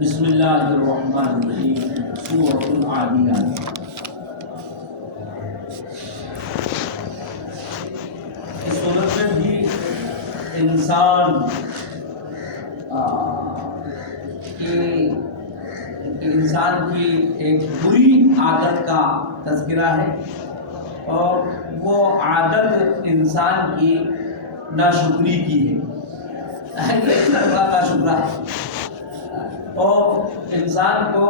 بسم اللہ الرحمن الرحیم سورۃ العادیات۔ اس سورت میں بھی انسان کی ایک بری عادت کا تذکرہ ہے، اور وہ عادت انسان کی ناشکری کی ہے، ناشکرہ ہے، اور انسان کو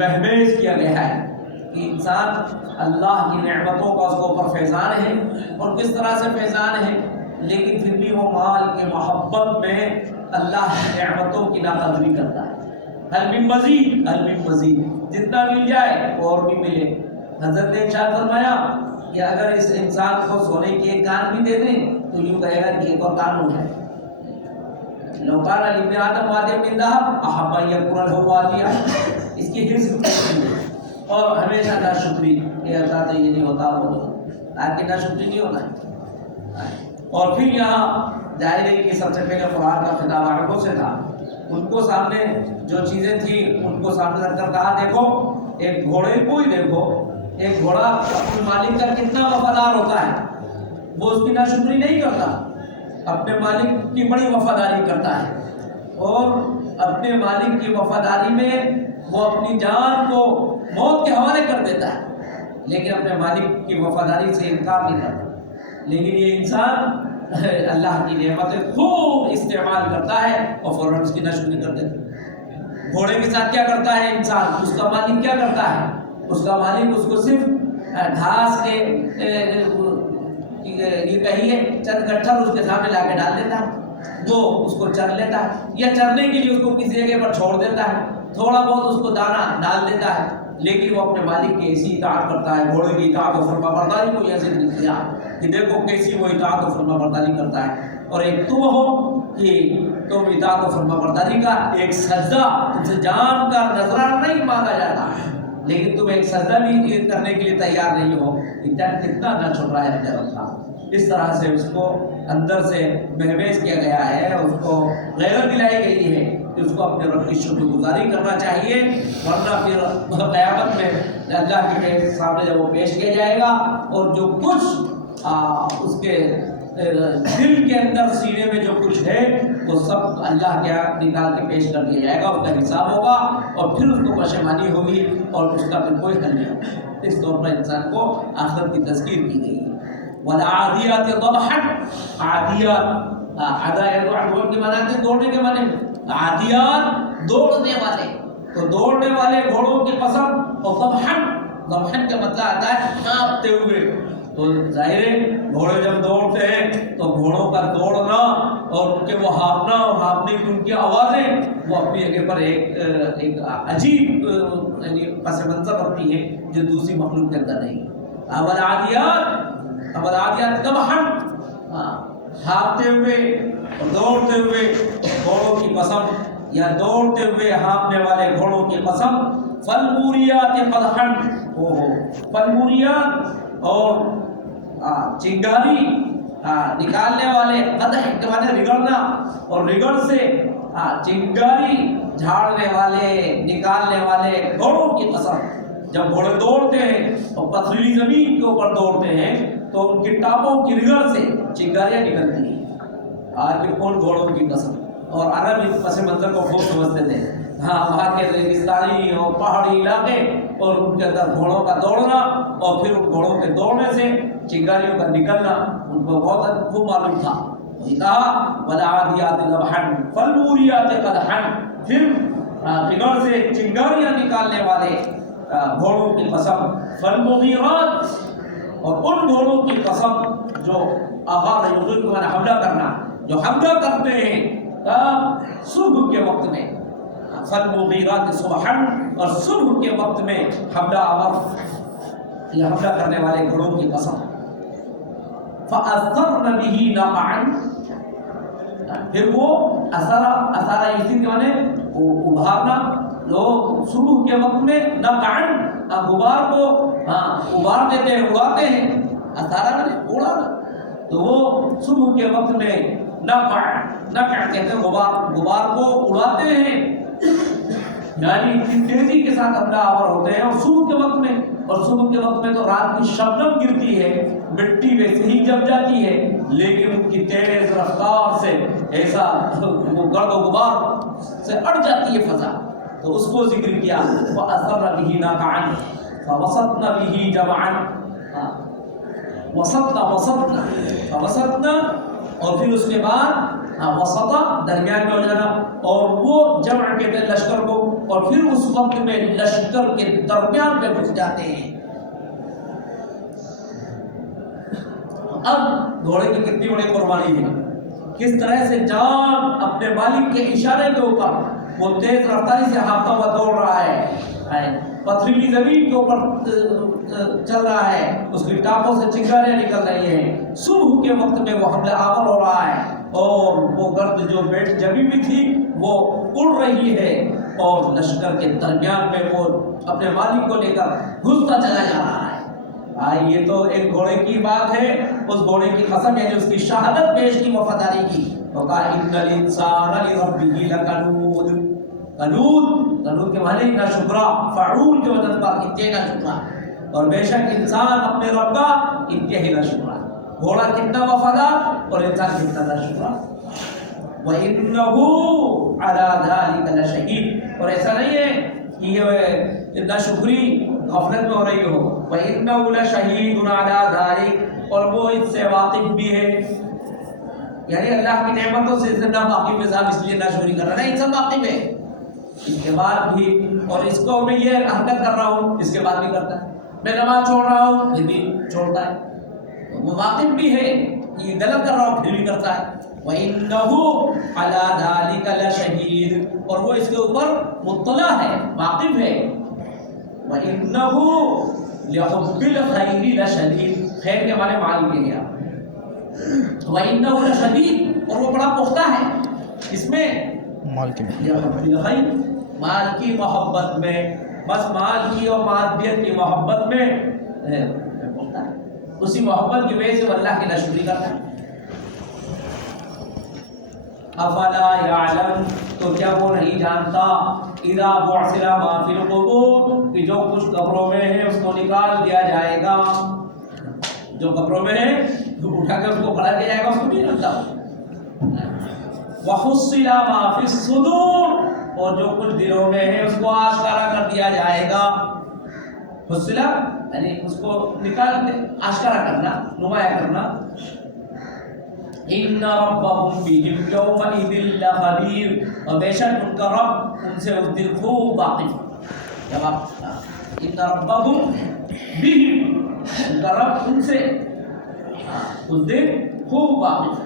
محمیز کیا گیا ہے کہ انسان اللہ کی نعمتوں کا اس کے اوپر فیضان ہے، اور کس طرح سے فیضان ہے، لیکن پھر بھی وہ مال کے محبت میں اللہ کی نعمتوں کی ناقدری کرتا ہے۔ حل من مزید، حل من مزید، جتنا مل جائے اور بھی ملے۔ حضرت نے ارشاد فرمایا کہ اگر اس انسان کو سونے کے ایک کان بھی دے دیں تو یوں کہے گا کہ ایک اور کان ہو جائے۔ لو کان لابن آدم وادی من ذهب احب ان يكون له وادیا، اس کی حرص اور ہمیشہ ناشکری کہ اللہ تو یہ نہیں ہوتا، وہ نہیں، تاکہ ناشکری نہیں ہونا ہے۔ اور پھر یہاں ظاہر ہے کہ سب سے پہلے قرآن کا خطاب عربوں سے تھا، ان کو سامنے جو چیزیں تھیں ان کو سامنے رکھ کر کہا دیکھو ایک گھوڑے کو ہی دیکھو، ایک گھوڑا اپنے مالک کا کتنا وفادار ہوتا ہے، وہ اس کی ناشکری نہیں کرتا، اپنے مالک کی بڑی وفاداری کرتا ہے، اور اپنے مالک کی وفاداری میں وہ اپنی جان کو موت کے حوالے کر دیتا ہے، لیکن اپنے مالک کی وفاداری سے انکار نہیں کرتا۔ لیکن یہ انسان اللہ کی نعمتیں خوب استعمال کرتا ہے اور فوراً اس کی ناشکری کر دیتا ہے۔ گھوڑے کے ساتھ کیا کرتا ہے انسان، اس کا مالک کیا کرتا ہے، اس کا مالک اس کو صرف گھاس کے یہ کہیے چند گٹھر اس کے سامنے لا کے ڈال دیتا ہے، وہ اس کو چر لیتا ہے، یا چرنے کے لیے اس کو کسی جگہ پر چھوڑ دیتا ہے، تھوڑا بہت اس کو دانہ ڈال دیتا ہے، لیکن وہ اپنے مالک کی ایسی اطاعت کرتا ہے۔ گھوڑے کی اطاعت و فرما برداری کو ایسے نہیں کیا کہ دیکھو کیسی وہ اطاعت و فرما برداری کرتا ہے، اور ایک تم ہو کہ تم اطاعت و فرما برداری کا ایک سجدہ تم سے جان کا نذرانہ نہیں مانگا جاتا، لیکن تم ایک سجدہ بھی کرنے کے لیے تیار نہیں ہو، کتنا نہ چھوٹ رہا ہے اپنے رب کا۔ اس طرح سے اس کو اندر سے محمیز کیا گیا ہے، اس کو غیرت دلائی گئی ہے کہ اس کو اپنے رب کی شکر گزاری کرنا چاہیے، ورنہ پھر قیامت میں اللہ کے سامنے جب وہ پیش کیا جائے گا، اور جو کچھ اس کے دل کے اندر سینے میں جو کچھ ہے وہ سب اللہ کے نکال کے پیش کر دیا جائے گا، اس کا حساب ہوگا، اور پھر اس کو پشیمانی ہوگی اور اس کا پھر کوئی حل نہیں ہوگا۔ اس طور پر انسان کو آخرت کی تذکیر کی گئی ہے۔ والعادیات ضبحا، عادیات عدوان کے معنی ہیں دوڑنے کے معنی، عادیات دوڑنے والے، تو دوڑنے والے گھوڑوں کی قسم، اور ضبحا، ضبحا کا مطلب آتا ہے ہانپتے ہوئے، تو ظاہر ہے گھوڑے جب دوڑتے ہیں تو گھوڑوں کا دوڑنا اور ان کے وہ ہانپنا اور ہانپنے کی ان کی آوازیں وہ اپنی جگہ پر ایک عجیب پس منظر رکھتی ہیں جو دوسری مخلوق کے اندر نہیں۔ والعادیات ضبحا، ہانپتے ہوئے اور دوڑتے ہوئے گھوڑوں کی قسم، یا دوڑتے ہوئے ہانپنے والے گھوڑوں کی قسم۔ فالموریات قدحا، فالموریات اور چنگاری نکالنے والے، قدح کے معنی رگڑنا، اور رگڑ سے چنگاری جھاڑنے والے نکالنے والے گھوڑوں کی قسم۔ جب گھوڑے دوڑتے ہیں اور پتھریلی زمین کے اوپر دوڑتے ہیں تو ان کی ٹانپوں کی رگڑ سے چنگاریاں نکلتی ہیں، آخر کون گھوڑوں کی قسم۔ اور عرب اس پس منظر کو خوب سمجھتے تھے، وہاں کے ریگستانی اور پہاڑی علاقے، اور ان کے اندر گھوڑوں کا دوڑنا، اور پھر ان گھوڑوں کے دوڑنے سے چنگاریوں کا نکلنا ان کو بہت خوب معلوم تھا۔ کہا والعادیات ضبحا فالموریات قدحا، پھر رگڑ سے چنگاریاں نکالنے والے گھوڑوں کی قسم، فالمغیرات، اور ان گھوڑوں کی قسم جو آغاز یغیر کے معنی حملہ کرنا، جو حملہ کرتے ہیں صبح کے وقت میں، فالمغیرات صبحا، اور صبح کے وقت میں حملہ آور، یہ حملہ کرنے والے گھوڑوں کی قسم۔ فأثرن به نقعا، پھر وہ اثارا اسی کے معنی ابھارنا، جو صبح کے وقت میں نقعا غبار کو ابھار دیتے ہیں، اڑاتے ہیں، اثارا نے اڑانا، تو وہ صبح کے وقت میں نقع کہتے ہیں غبار کو اڑاتے ہیں۔ یعنی اتنی تیزی کے ساتھ حملہ آور ہوتے ہیں، اور صبح کے وقت میں، اور صبح کے وقت میں تو رات کی شبنم گرتی ہے، مٹی ویسے ہی جم جاتی ہے، لیکن ان کی تیز رفتار سے ایسا وہ گرد و غبار سے اڑ جاتی ہے فضا، تو اس کو ذکر کیا وَأَثَرَّ بِهِ نَقْعًا فَوَسَطْنَ بِهِ جَمْعًا، وسطنا اور پھر اس کے بعد وسطا درمیان میں ہو جانا، اور وہ جمع کہتے ہیں لشکر کو، اور پھر اس وقت میں لشکر کے درمیان میں گھس جاتے ہیں۔ اب گھوڑے کی کتنی بڑی قربانی ہے، کس طرح سے جان اپنے مالک کے اشارے کے اوپر وہ تیز رفتاری سے ہانپتا ہوا دوڑ رہا ہے، پتھریلی زمین کے اوپر چل رہا ہے، اس کی ٹانگوں سے چنگاریاں نکل رہی ہیں، صبح کے وقت میں وہ حملہ آور ہو رہا ہے، اور وہ گرد جو بیٹھ جمی ہوئی تھی وہ اڑ رہی ہے، اور لشکر کے درمیان میں وہ اپنے مالک کو لے کر گھستا چلا جا رہا ہے۔ یہ تو ایک گھوڑے کی بات ہے، اس گھوڑے کی قسم یعنی اس کی شہادت پیش کی، وفاداری کی، وَقَالَ إِنَّ الْإِنسَانَ لِرَبِّهِ لَكَنُودٌ، کنود کے معنی ناشکرا، فعول کے وزن پر انتہائی ناشکرا، اور بے شک انسان اپنے رب کا انتہائی ناشکرا، گھوڑا کتنا وفادار اور انسان کتنا ناشکرا۔ وَإِنَّهُ عَلَى ذَلِكَ لَشَهِيدٌ، اور ایسا نہیں ہے کہ یہ ناشکری غفلت میں ہو رہی ہو، وَإِنَّهُ لَشَهِيدٌ عَلَى ذَلِكَ، اور وہ اس سے واقف بھی ہے، یعنی اللہ کی نعمتوں سے نہ واقف ہے صاحب اس لیے ناشکری کر رہا ہے، نہیں، سب واقف ہے، اس کے بعد بھی، اور اس کو میں یہ حرکت کر رہا ہوں اس کے بعد بھی کرتا ہے، میں نماز چھوڑ رہا ہوں پھر بھی چھوڑتا ہے، وہ واقف بھی ہے، یہ غلط کر رہا ہوں پھر بھی کرتا ہے۔ وَإِنَّهُ عَلَى ذَلِكَ لَشَهِيدٌ، اور وہ اس کے اوپر مطلع ہے، واقف ہے۔ وَإِنَّهُ لِحُبِّ الْخَيْرِ لَشَدِيدٌ، خیر کے معنی مال کے لیا، وَإِنَّهُ لَشَدِيدٌ، اور وہ بڑا پختہ ہے، اس میں مال کی محبت میں، بس مال کی اور مادیت کی محبت میں پختہ ہے، اسی محبت کی وجہ سے وہ اللہ کی ناشکری کرتا ہے۔ افلا یعلم، تو کیا وہ نہیں جانتا، اذا بعثر ما فی القبور، کہ جو کچھ قبروں میں ہے اس کو نکال دیا جائے گا، جو قبروں میں ہے اٹھا کے اس کو کھڑا کیا جائے گا، اس کو نہیں جانتا۔ وحصل ما فی الصدور، اور جو کچھ دلوں میں ہے اس کو آشکارا کر دیا جائے گا، حصل یعنی اس کو نکال کے آشکارا کرنا، نمایاں کرنا۔ ان ربهم بهم يومئذ لخبیر، اور بے شک ان کا رب ان سے اس دن خوب واقف، جب آپ ان ربهم بهم، ان کا رب ان سے اس دن خوب واقف ہے۔